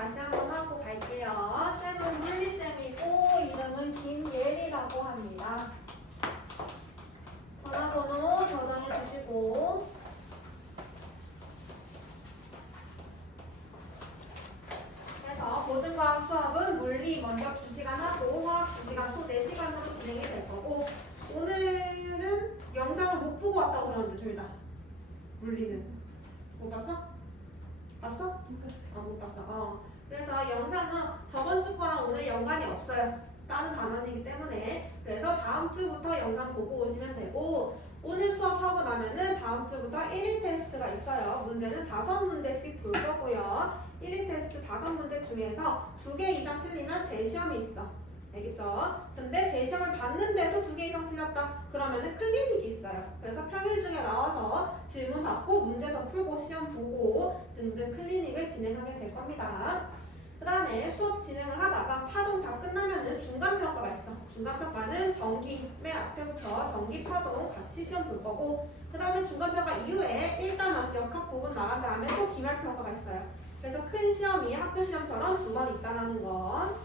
다시 한번 하고 갈게요. 쌤은 물리쌤이고 이름은 김예리라고 합니다. 전화번호 저장해 주시고 그래서 고등과학 수업은 물리 먼저 2시간 하고 화학 2시간 총 4시간으로 진행이 될 거고 오늘은 영상을 못 보고 왔다고 그러는데 둘 다 물리는 못 봤어? 봤어? 아, 못 봤어. 그래서 영상은 저번 주 거랑 오늘 연관이 없어요. 다른 단원이기 때문에. 그래서 다음 주부터 영상 보고 오시면 되고 오늘 수업하고 나면은 다음 주부터 1인 테스트가 있어요. 문제는 5문제씩 볼 거고요. 1인 테스트 5문제 중에서 2개 이상 틀리면 재시험이 있어. 알겠죠? 근데 재시험을 봤는데도 2개 이상 틀렸다. 그러면은 클리닉이 있어요. 그래서 평일 중에 나와서 질문 받고 문제 더 풀고 시험 보고 등등 클리닉을 진행하게 될 겁니다. 그 다음에 수업 진행을 하다가 파동 다 끝나면은 중간평가가 있어. 중간평가는 전기, 맨 앞에부터 전기 파동 같이 시험 볼 거고 그 다음에 중간평가 이후에 1단원 역학 부분 나간 다음에 또 기말평가가 있어요. 그래서 큰 시험이 학교 시험처럼 2번 있다라는 거.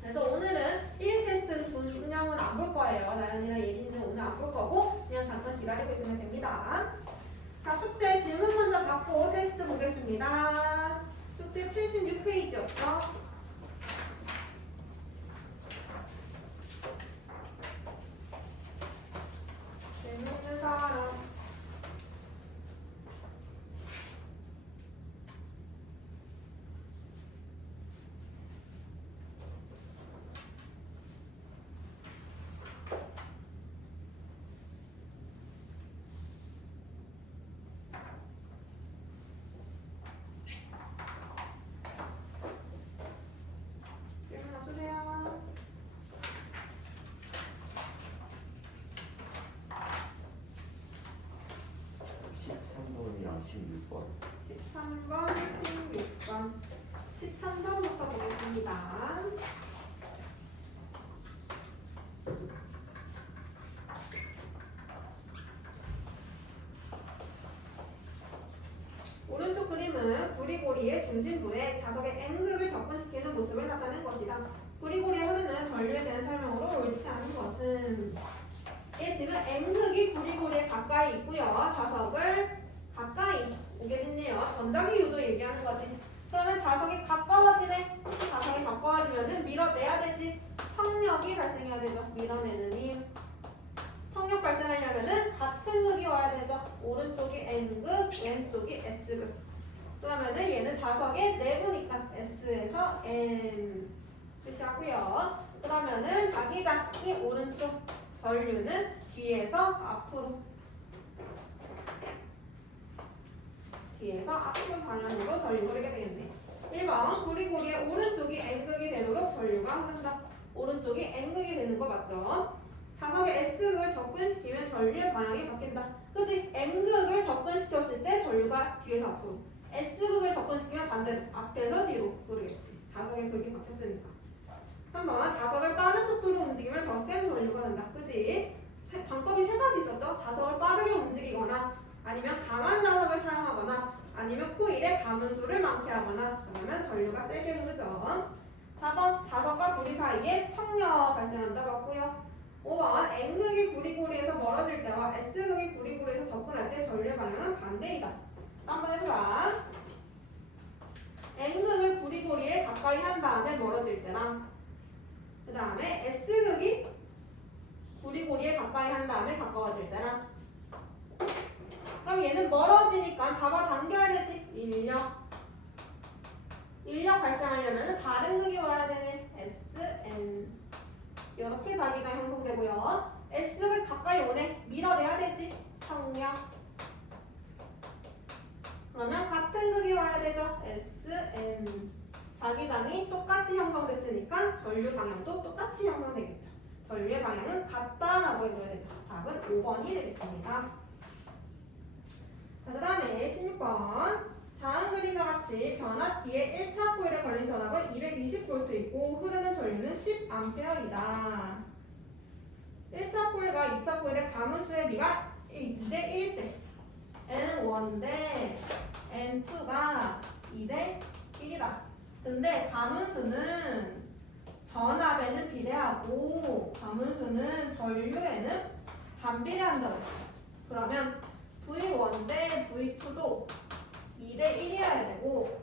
그래서 오늘은 1인 테스트는 준영은 안 볼 거예요. 나연이랑 예린이는 오늘 안 볼 거고 그냥 잠깐 기다리고 있으면 됩니다. 자, 숙제 질문 먼저 받고 테스트 보겠습니다. 숙제 76페이지였죠? 재밌는 사람. 질문 없으세요? 13번이랑 16번. 13번, 16번. 13번부터 보겠습니다. 오른쪽 그림은 구리고리의 중심부에 자석의 N극을 접근시키는 모습을 나타낸 것이다. 구리고리에 흐르는 전류에 대한 설명으로 옳지 않은 것은 얘 지금 N극이 구리고리에 가까이 있고요. 자석을 가까이 오게 됐네요. 전자기 유도 얘기하는 거지. 그러면 자석이 가까워지네. 자석이 가까워지면은 밀어내야 되지. 청력이 발생해야 되죠. 밀어내는 힘. 청력 발생하려면은 같은 극이 와야 되죠. 오른쪽이 N극, 왼쪽이 S극. 그러면은 얘는 자석의 내부니까 S에서 N 표시하고요. 그러면은 자기장이 오른쪽, 전류는 뒤에서 앞으로. 뒤에서 앞으로 방향으로 전류가 흐르게 되겠네. 1번 구리고리의 오른쪽이 N극이 되도록 전류가 흐른다. 오른쪽이 N극이 되는 거 맞죠? 자석의 S극을 접근시키면 전류의 방향이 바뀐다. 그치? N극을 접근시켰을 때 전류가 뒤에서 앞으로, S극을 접근시키면 반대로 앞에서 뒤로 흐르겠지. 자석의 극이 바뀌었으니까. 한번 자석을 빠른 속도로 움직이면 더 센 전류가 된다. 그치? 방법이 3가지 있었죠? 자석을 빠르게 움직이거나 아니면 강한 자석을 사용하거나 아니면 코일에 가문수를 많게 하거나 그러면 전류가 세게 흐르죠. 4번 자석과 구리 사이에 청력 발생한다고 했고요. 5번 N극이 구리고리에서 멀어질 때와 S극이 구리고리에서 접근할 때 전류의 방향은 반대이다. 한번 해보라. N극을 구리고리에 가까이 한 다음에 멀어질 때랑 그 다음에 S극이 구리고리에 가까이 한 다음에 가까워질 때랑 그럼 얘는 멀어지니까 잡아당겨야 되지. 인력 발생하려면 다른 극이 와야 되네. SN 이렇게 자기장 형성되고요. S극 가까이 오네. 밀어내야 되지. 청력. 그러면 같은 극이 와야 되죠. SN 자기장이 똑같이 형성됐으니까 전류 방향도 똑같이 형성되겠죠. 전류의 방향은 같다라고 해줘야 되죠. 답은 5번이 되겠습니다. 자, 그 다음에 16번. 다음 그림과 같이 변압 D에 1차 코일에 걸린 전압은 220V 있고 흐르는 전류는 10A이다. 1차 코일과 2차 코일의 가문수의 비가 2대 1일 때 N1대 N2가 2대 1이다. 근데 가문수는 전압에는 비례하고 가문수는 전류에는 반비례한다고 했어요. 그러면 V1 대 V2도 2대 1이어야 되고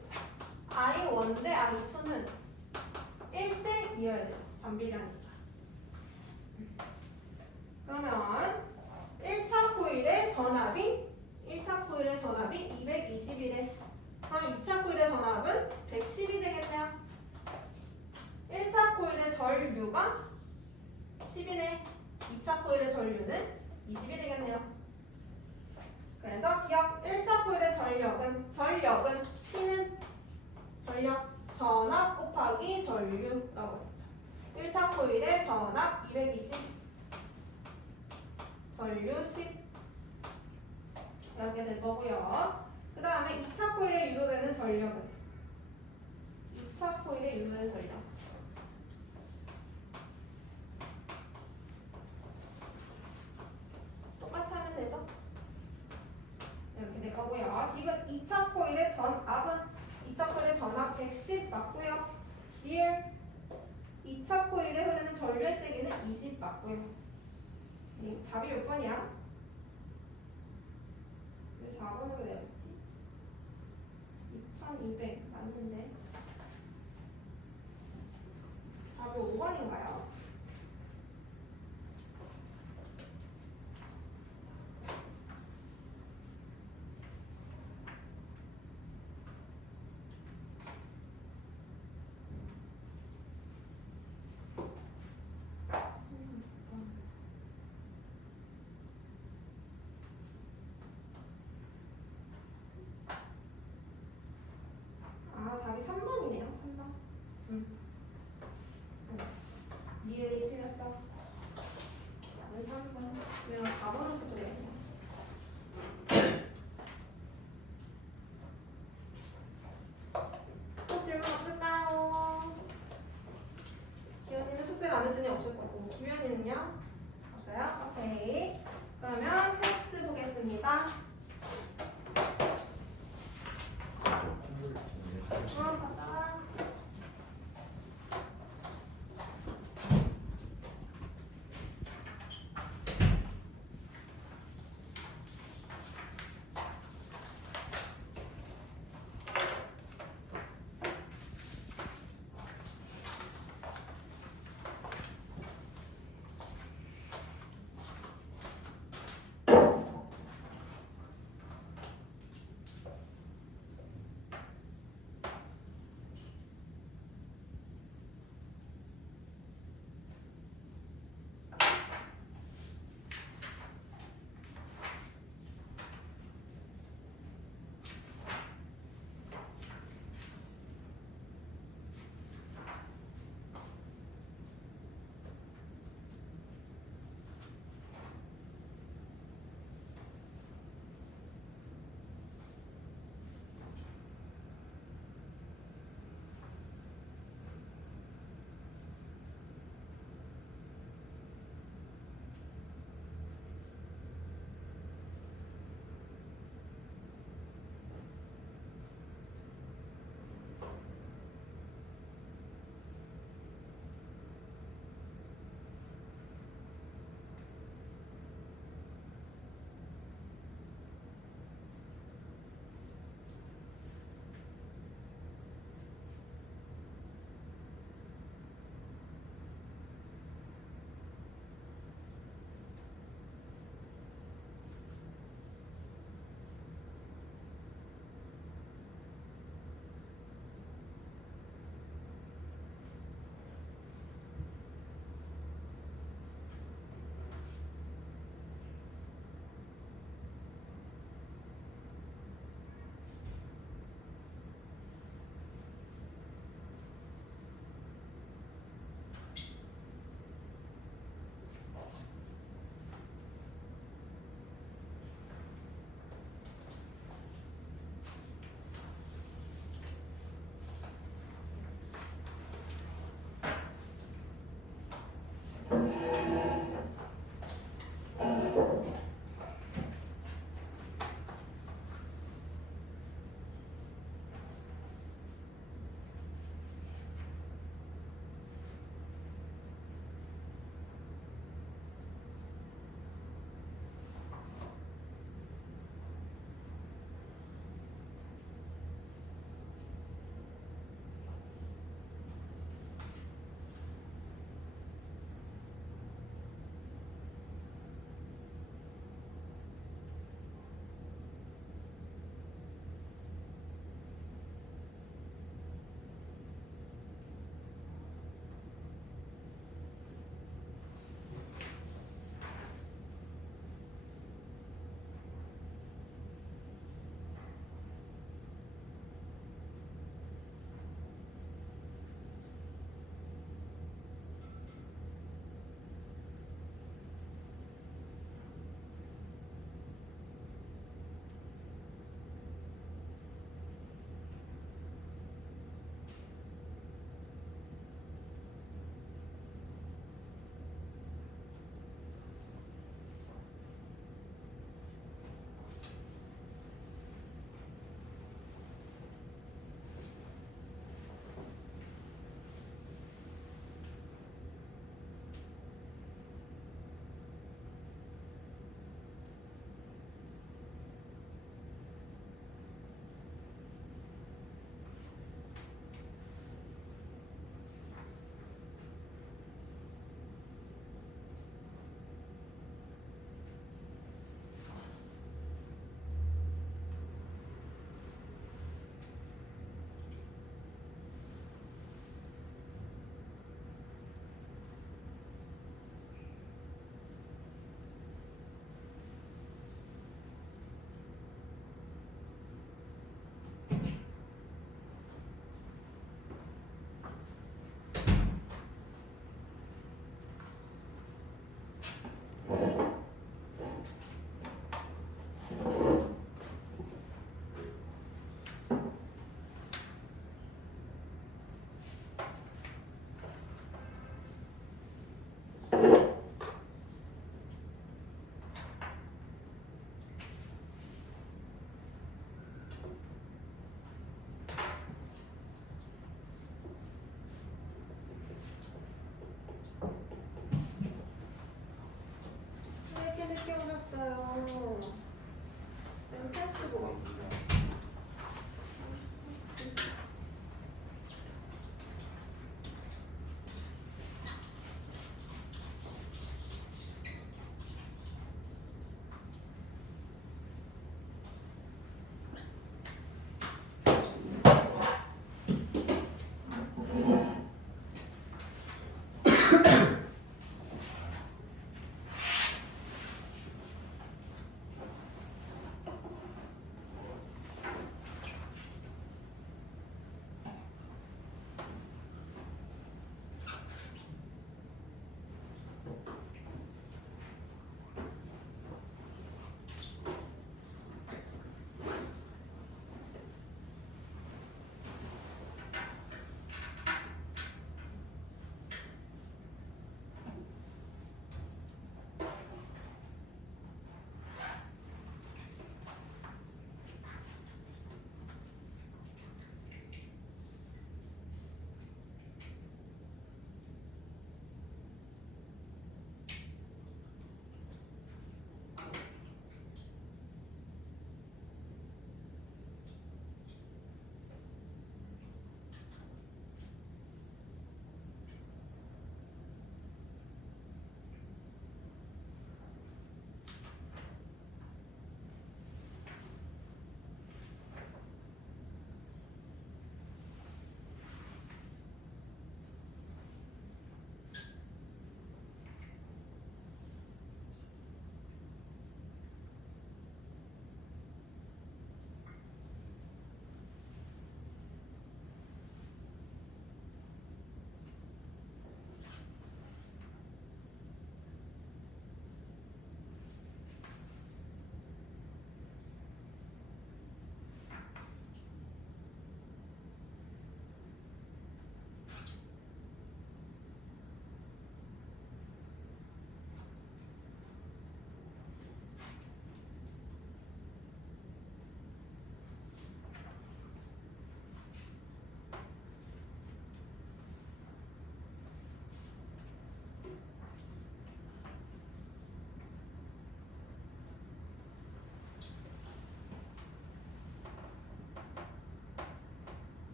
I1 대 I2는 1대 2여야 돼요. 반비례하니까. 그러면 1차 코일의 전압이 220이래. 그럼 2차 코일의 전압은 110이 되겠네요. 1차 코일의 전류가 10이네. 2차 코일의 전류는 20이 되겠네요. 그래서 기억 1차 코일의 전력은 P는 전력 전압 곱하기 전류라고 했죠. 1차 코일의 전압 220, 전류 10 이렇게 될 거고요. 그 다음에 2차 코일에 유도되는 전력은 2차 코일에 유도되는 전력 똑같이 하면 되죠? 이렇게 될 거고요. 디귿 2차 코일의 전압은 2차 코일의 전압 110 맞고요. 리을 2차 코일에 흐르는 전류의 세기는 20 맞고요. 답이 몇 번이야? 왜 4번으로 내었지? 2200 맞는데 답이 5번인가요? 아, 답이 3번이네요. 3번. 쌤 테스트 보고 있어요.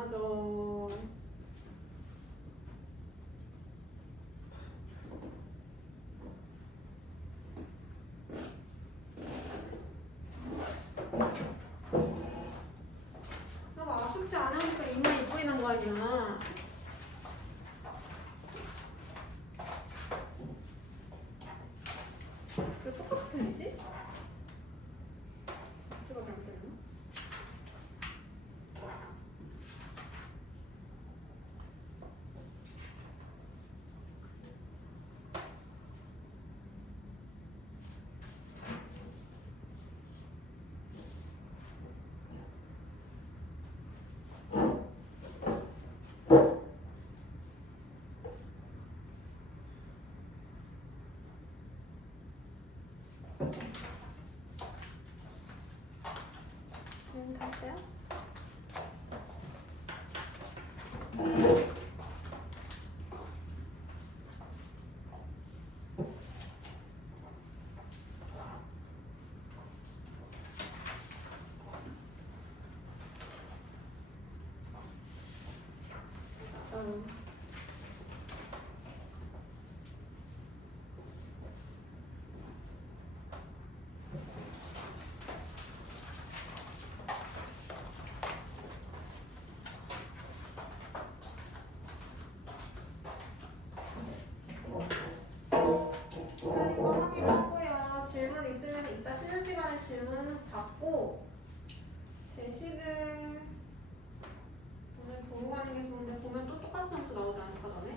하죠. 너가 숙제 안 하니까 입만 이쁘이는 거 아니야. 왜 똑같이 틀리지? 숙제가 잘못됐나? 됐어요? 이거 확인했고요. 질문 있으면 이따 쉬는 시간에 질문 받고 제식을 오늘 보고 가는 게 좋은데 보면 또 똑같은 점수 나오지 않을까 전에?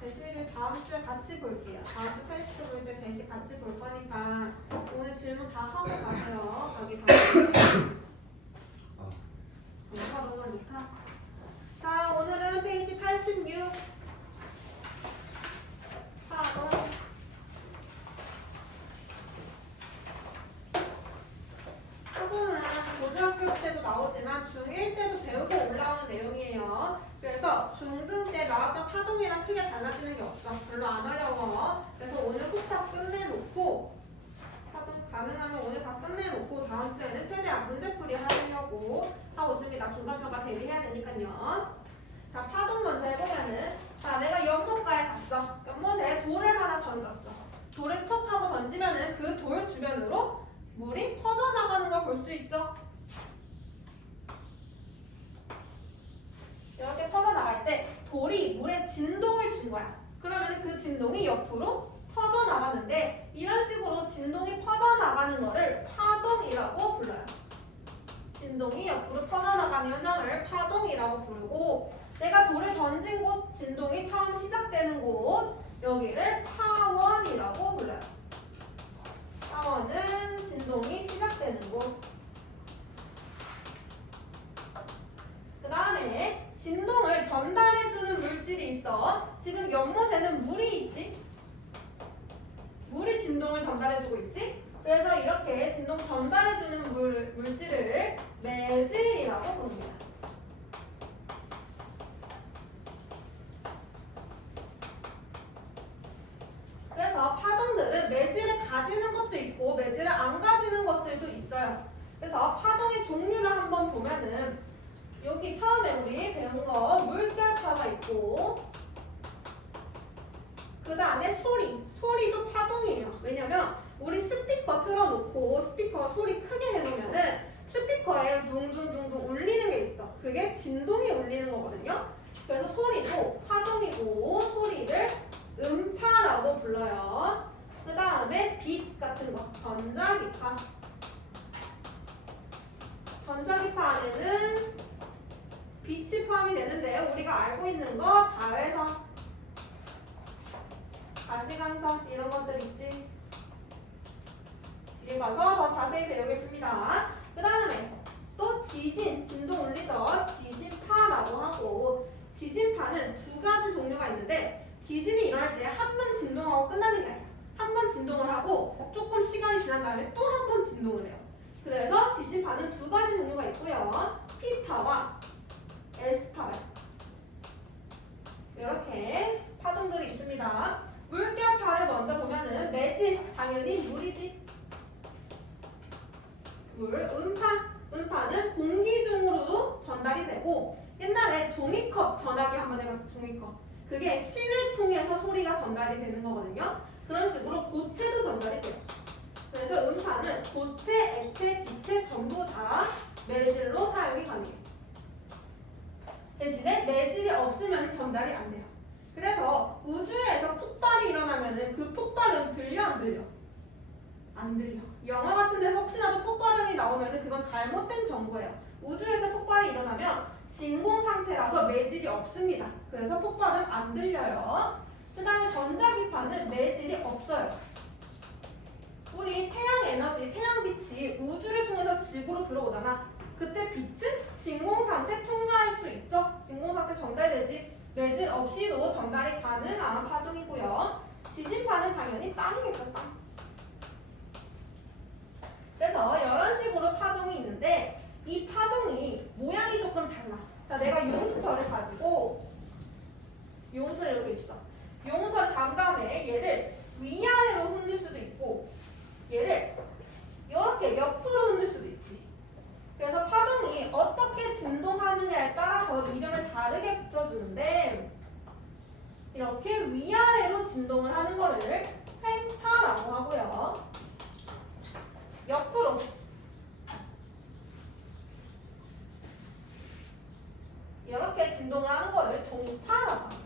제식을 다음 주에 같이 볼게요. 다음 주 테스트 볼 때 제식 같이 볼 거니까 오늘 질문 다 하고 가세요. 가기 전에. 좋다. 자, 오늘은 페이지 86. 조금은 고등학교 때도 나오지만 중1 때도 배우고 올라오는 내용이에요. 그래서 중등 때 나왔던 파동이랑 크게 달라지는 게 없어. 별로 안 어려워. 그래서 오늘 후딱 끝내놓고 파동 가능하면 오늘 다 끝내놓고 다음 주에는 최대한 문제풀이 하려고 하고 있습니다. 중간평가 대비해야 되니까요. 자, 파동 먼저 해보면은 자, 내가 연못가에 갔어. 연못에 돌을 하나 던졌어. 돌을 톡 하고 던지면은 그 돌 주변으로 물이 퍼져나가는 걸 볼 수 있죠. 이렇게 퍼져나갈 때 돌이 물에 진동을 준 거야. 그러면 그 진동이 옆으로 퍼져나가는데 이런 식으로 진동이 퍼져나가는 거를 파동이라고 불러요. 진동이 옆으로 퍼져나가는 현상을 파동이라고 부르고 내가 돌을 던진 곳 진동이 처음 시작되는 곳 여기를 파원이라고 불러요. 파원은 진동이 시작되는 곳. 그 다음에 진동을 전달해주는 물질이 있어. 지금 연못에는 물이 있지? 물이 진동을 전달해주고 있지? 그래서 이렇게 진동 전달해주는 물질을 매질이라고 부릅니다. 그래서 파동들은 매질을 가지는 것도 있고 매질을 안 가지는 것들도 있어요. 그래서 파동의 종류를 한번 보면은 여기 처음에 우리 배운 거 물결파가 있고 그 다음에 소리도 파동이에요. 왜냐면 우리 스피커 틀어놓고 스피커 소리 크게 해놓으면은 스피커에 둥둥둥둥 울리는 게 있어. 그게 진동이 울리는 거거든요. 그래서 소리도 파동이고 소리를 음파라고 불러요. 그 다음에 빛 같은 거 전자기파. 전자기파 안에는 빛이 포함이 되는데 우리가 알고 있는 거 자외선, 가시광선 이런 것들 있지. 뒤에 가서 더 자세히 배우겠습니다. 그 다음에 또 지진, 진동 울리죠. 지진파라고 하고 지진파는 두 가지 종류가 있는데 지진이 일어날 때 한 번 진동하고 끝나는 게 아니야. 한 번 진동을 하고 조금 시간이 지난 다음에 또 한 번 진동을 해요. 그래서 지진파는 두 가지 종류가 있고요. P파와 S파가 있어요. 이렇게 파동들이 있습니다. 물결파를 먼저 보면은 매질, 당연히 물이지. 물, 음파. 음파는 공기 중 되고 옛날에 종이컵 전화기 한번 해봤어. 종이컵. 그게 실을 통해서 소리가 전달이 되는 거거든요. 그런 식으로 고체도 전달이 돼요. 그래서 음파는 고체, 액체, 기체 전부 다 매질로 사용이 가능해요. 대신에 매질이 없으면 전달이 안 돼요. 그래서 우주에서 폭발이 일어나면은 그 폭발은 들려 안 들려? 안 들려. 영화 같은 데서 혹시라도 폭발음이 나오면은 그건 잘못된 정보예요. 우주에서 폭발이 일어나면 진공 상태라서 매질이 없습니다. 그래서 폭발은 안 들려요. 그 다음에 전자기파는 매질이 없어요. 우리 태양 에너지, 태양빛이 우주를 통해서 지구로 들어오잖아. 그때 빛은 진공 상태 통과할 수 있죠. 진공 상태 전달되지. 매질 없이도 전달이 가능한 파동이고요. 지진파는 당연히 땅이겠죠, 땅. 그래서 이런 식으로 파동이 있는데 이 파동이 모양이 조금 달라. 자, 내가 용수철을 가지고 용수를 이렇게 있어. 용수를 잡은 다음에 얘를 위아래로 흔들 수도 있고 얘를 이렇게 옆으로 흔들 수도 있지. 그래서 파동이 어떻게 진동하느냐에 따라서 이름을 다르게 붙여주는데 이렇게 위아래로 진동을 하는 거를 펜타라고 하고요. 옆으로 이렇게 진동을 하는 거를 종파라고 합니다.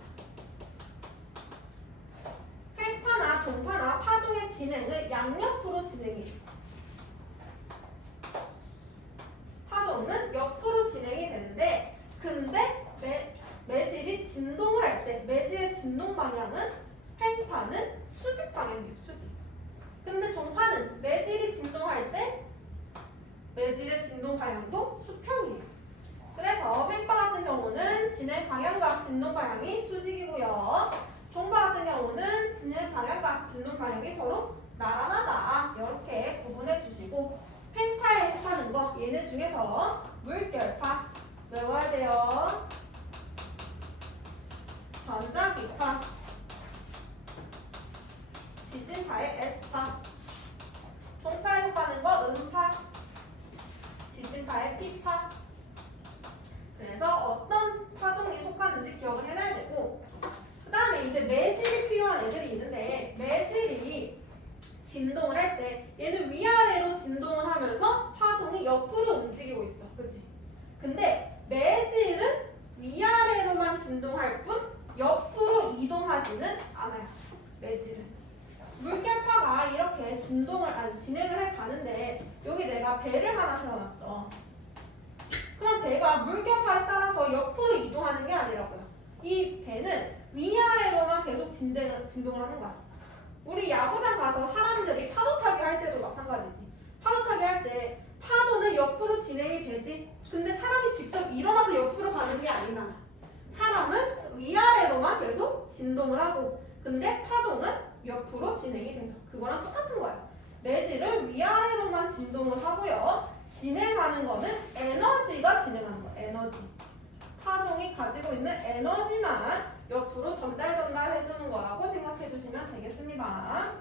펜타나 종파나 파동의 진행을 양옆으로 진행해요. 파동은 옆으로 진행이 되는데 근데 매질이 진동을 할 때 매질의 진동 방향은 펜타는 수직 방향이에요. 수직. 근데 종파는 매질이 진동할 때 매질의 진동 방향도 수평이에요. 그래서 펜파 같은 경우는 진행 방향과 진동 방향이 수직이고요. 종파 같은 경우는 진행 방향과 진동 방향이 서로 나란하다. 이렇게 구분해 주시고 펜타에 속하는 거 얘네 중에서 물결파 외워야 돼요. 전자기파, 지진파의 S파, 종파에 속하는 거 음파, 지진파의 P파. 그래서 어떤 파동이 속하는지 기억을 해놔야 되고 그 다음에 이제 매질이 필요한 애들이 있는데 매질이 진동을 할 때 얘는 위아래로 진동을 하면서 파동이 옆으로 움직이고 있어. 그치? 근데 매질은 위아래로만 진동할 뿐 옆으로 이동하지는 않아요. 매질은. 물결파가 이렇게 진행을 해 가는데 여기 내가 배를 하나 세워놨어. 그럼 배가 물결파에 따라서 옆으로 이동하는 게 아니라고요. 이 배는 위아래로만 계속 진동을 하는 거야. 우리 야구장 가서 사람들이 파도 타기 할 때도 마찬가지지. 파도 타기 할 때 파도는 옆으로 진행이 되지. 근데 사람이 직접 일어나서 옆으로 가는 게 아니잖아. 사람은 위아래로만 계속 진동을 하고 근데 파도는 옆으로 진행이 되죠. 그거랑 똑같은 거야. 매질은 위아래로만 진동을 하고요. 진행하는 거는 에너지가 진행하는 거야. 에너지. 파동이 가지고 있는 에너지만 옆으로 전달해주는 거라고 생각해 주시면 되겠습니다.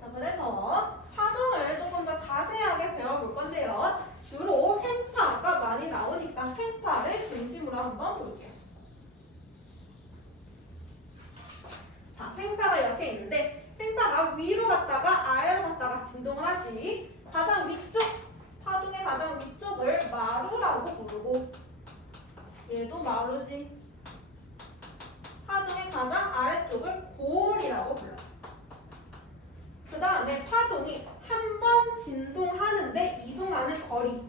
자, 그래서 파동을 조금 더 자세하게 배워볼 건데요. 주로 펜파가 많이 나오니까 펜파를 중심으로 한번 볼게요. 자, 펜파가 이렇게 있는데 펜파가 위로 갔다가 아래로 갔다가 진동을 하지. 가장 위쪽, 파동의 가장 위쪽을 마루라고 부르고 얘도 마루지. 파동의 가장 아래쪽을 고울이라고 불러. 그 다음에 파동이 한 번 진동하는데 이동하는 거리.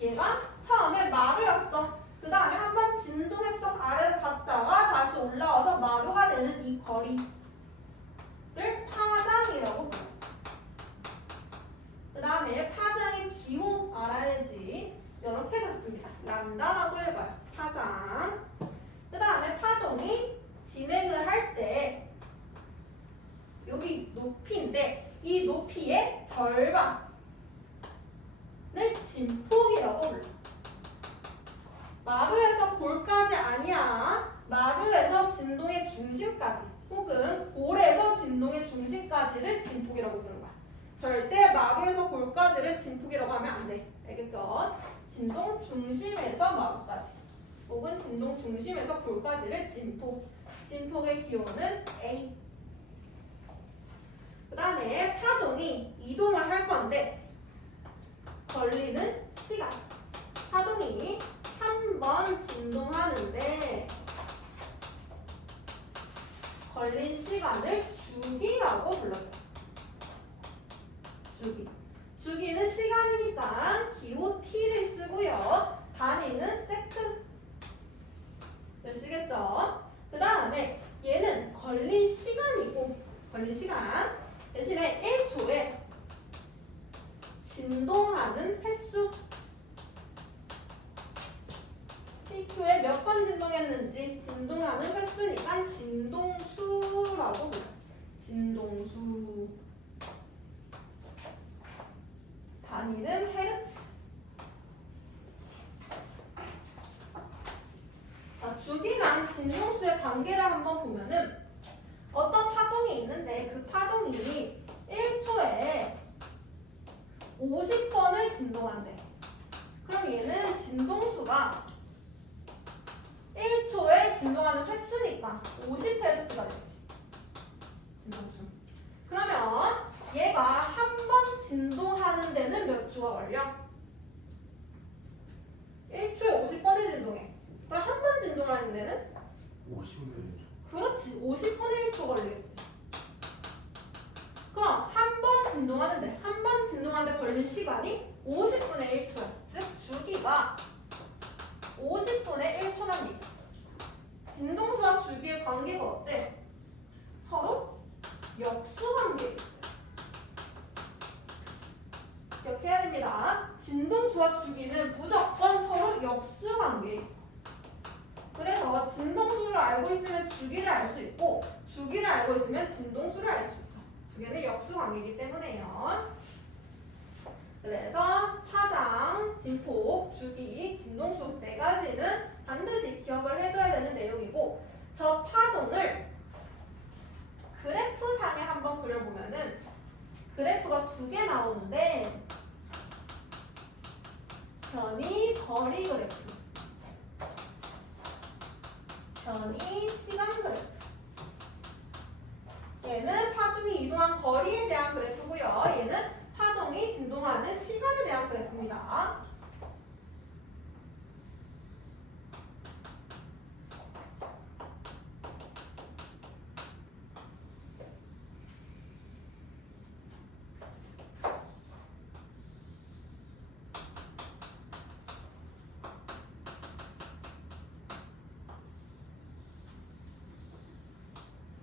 얘가 처음에 마루였어. 그 다음에 한 번 진동했어. 아래로 갔다가 다시 올라와서 마루가 되는 이 거리를 파장이라고 불러. 그 다음에 파장의 기호 알아야지. 이렇게 잡습니다. 람다라고 읽어요. 파장. 그 다음에 파동이 진행을 할 때 여기 높이인데 이 높이의 절반을 진폭이라고 불러. 마루에서 골까지 아니야. 마루에서 진동의 중심까지 혹은 골에서 진동의 중심까지를 진폭 진폭이라고 부르는 거야. 절대 마루에서 골까지를 진폭이라고 하면 안 돼. 알겠죠? 진동 중심에서 마루까지 혹은 진동 중심에서 골까지를 진폭. 진폭의 기호는 A. 그 다음에 파동이 이동을 할 건데 걸리는 시간. 파동이 한 번 진동하는데 걸린 시간을 주기라고 불러요. 주기. 주기는 시간이니까 기호 t를 쓰고요. 단위는 세트를 쓰겠죠. 그 다음에 얘는 걸린 시간이고 걸린 시간 대신에 1초에 진동하는 횟수 1초에 몇 번 진동했는지 진동하는 횟수니까 진동수라고 불러요. 진동수. 단위는 헤르츠. 자, 주기랑 진동수의 관계를 한번 보면은 어떤 파동이 있는데 그 파동이 1초에 50번을 진동한대. 그럼 얘는 진동수가 1초에 진동하는 횟수니까 50Hz가 되지. 진동수. 그러면 얘가 한 번 진동하는 데는 몇 초가 걸려? 1초에 50번을 진동해. 그럼 한 번 진동하는 데는? 50분. 그렇지. 50분의 1초 걸리겠지. 그럼 한 번 진동하는데 한 번 진동하는데 걸린 시간이 50분의 1초야. 즉 주기가 50분의 1초란 얘기야. 진동수와 주기의 관계가 어때? 서로 역수 관계. 기억해야 됩니다. 진동수와 주기는 무조건 서로 역수 관계에 있어. 그래서 진동수를 알고 있으면 주기를 알 수 있고 주기를 알고 있으면 진동수를 알 수 있어. 두 개는 역수 관계이기 때문에요. 그래서 파장, 진폭, 주기, 진동수 네 가지는 반드시 기억을 해둬야 되는 내용이고 저 파동을 그래프상에 한번 그려보면은 그래프가 두 개 나오는데 변이 거리 그래프, 변이 시간 그래프. 얘는 파동이 이동한 거리에 대한 그래프고요. 얘는 파동이 진동하는 시간에 대한 그래프입니다.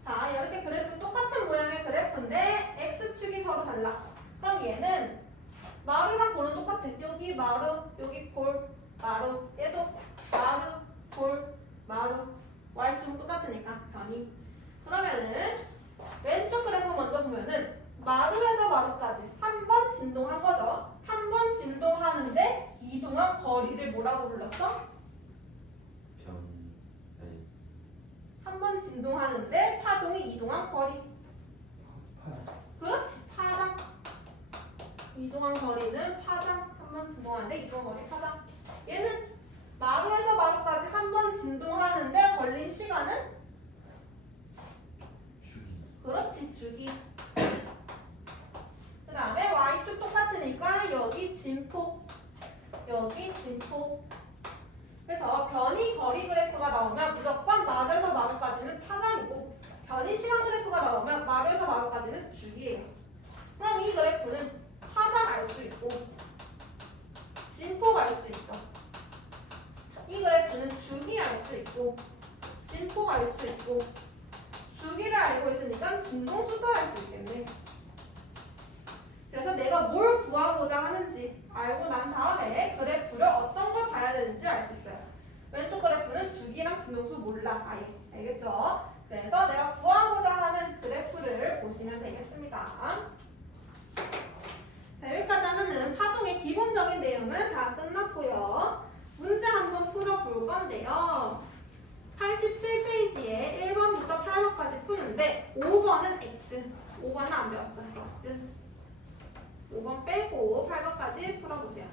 자, 이렇게 그래프 똑같은 모양의 그래프인데 x축이 서로 달라. 그럼 얘는 마루랑 골은 똑같아. 여기 마루, 여기 골, 마루. 얘도 마루, 골, 마루. y축은 똑같으니까 변이. 그러면은 왼쪽 그래프 먼저 보면은 마루에서 마루까지 한 번 진동한 거죠. 한 번 진동하는데 이동한 거리를 뭐라고 불렀어? 한 번 진동하는데 파동이 이동한 거리. 그렇지. 파장. 이동한 거리는 파장. 한 번 진동하는데 이동한 거리 파장. 얘는 마루에서 마루까지 한 번 진동하는데 걸린 시간은? 그렇지. 주기. 그 다음에 y축 똑같으니까 여기 진폭, 여기 진폭. 그래서 변이 거리 그래프가 나오면 무조건 마루에서 마루까지는 파장이고 변이 시간 그래프가 나오면 마루에서 마루까지는 주기예요. 그럼 이 그래프는 파장 알 수 있고 진폭 알 수 있죠. 이 그래프는 주기 알 수 있고 진폭 알 수 있고 주기를 알고 있으니까 진동수도 알 수 있겠네. 그래서 내가 뭘 구하고자 하는지 알고 난 다음에 그래프를 어떤 걸 봐야 되는지 알 수 있어요. 왼쪽 그래프는 주기랑 진동수 몰라. 아예. 알겠죠? 그래서 내가 구하고자 하는 그래프를 보시면 되겠습니다. 자, 여기까지 하면은 파동의 기본적인 내용은 다 끝났고요. 문제 한번 풀어볼 건데요. 87페이지에 1번부터 8번까지 푸는데 5번은 X, 5번은 안 배웠어. X. 5번 빼고 8번까지 풀어보세요.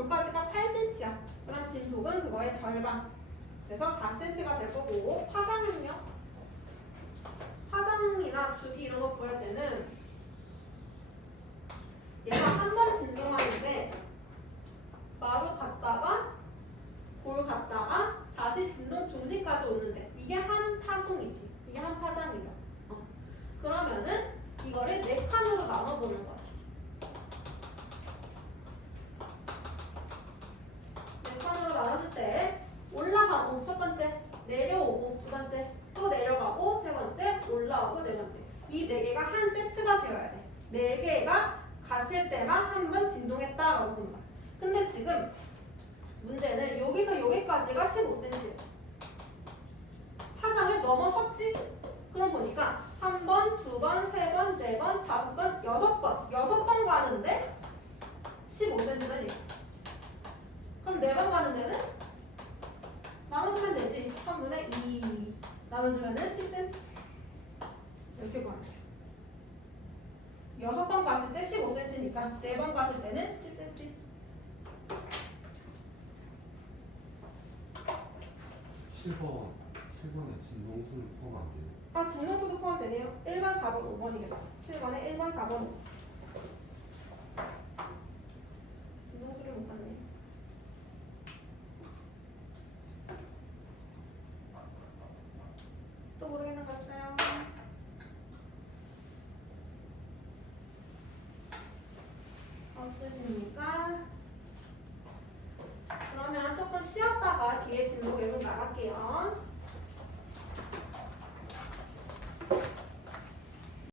볼까지가 8cm야. 그럼 진폭은 그거의 절반. 그래서 4cm가 될 거고 파장은요? 파장이나 주기 이런 거 구할 때는 얘가 한 번 진동하는데 마루 갔다가 볼 갔다가 다시 진동 중심까지 오는데 이게 한 파동이지. 이게 한 파장이죠. 그러면은 이거를 4칸으로 나눠보는 거야. 4칸으로 나눴을 때 올라가고 첫 번째, 내려오고 두 번째, 또 내려가고 세 번째, 올라오고 네 번째. 이 4개가 한 세트가 되어야 돼. 4개가 갔을 때만 한 번 진동했다라고 보는 거야. 근데 지금 문제는 여기서 여기까지가 15cm. 파장을 넘어섰지? 그럼 보니까 한 번, 두 번, 세 번, 네 번, 다섯 번, 여섯 번. 6번 가는데 15cm는 이거. 그럼 4번 가는 데는 나눠주면 되지. 3분의 2 나눠주면은 10cm. 이렇게 구하면 돼. 6번 갔을 때 15cm니까 4번 갔을 때는 10cm. 7번에 진동수는 포함 안 돼요. 아, 진동수도 포함되네요. 1번, 4번, 5번이겠다. 7번에 1번, 4번, 5번. 진동수를 못 봤네. 또 모르겠는 거 있어요? 없으십니까? 그러면 조금 쉬었다가 뒤에 진도 계속 나갈게요.